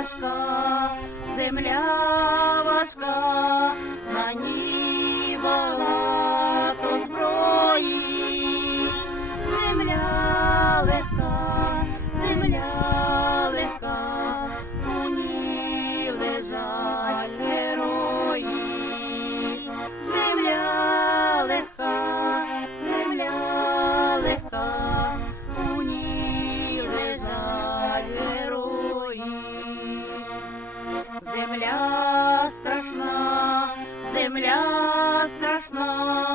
важка, земля важка, на ній. земля страшна.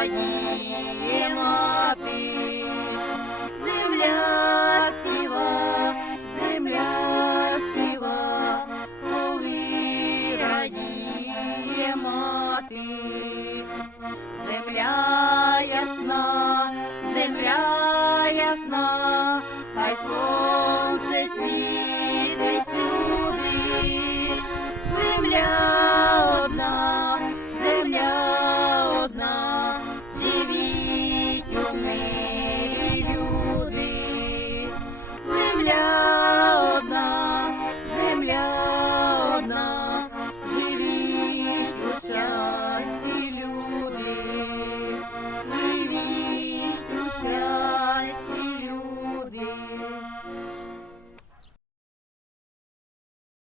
радіє мати, земля співа, земля співа, коли радіє мати, земля ясна, земля ясна, хай сон.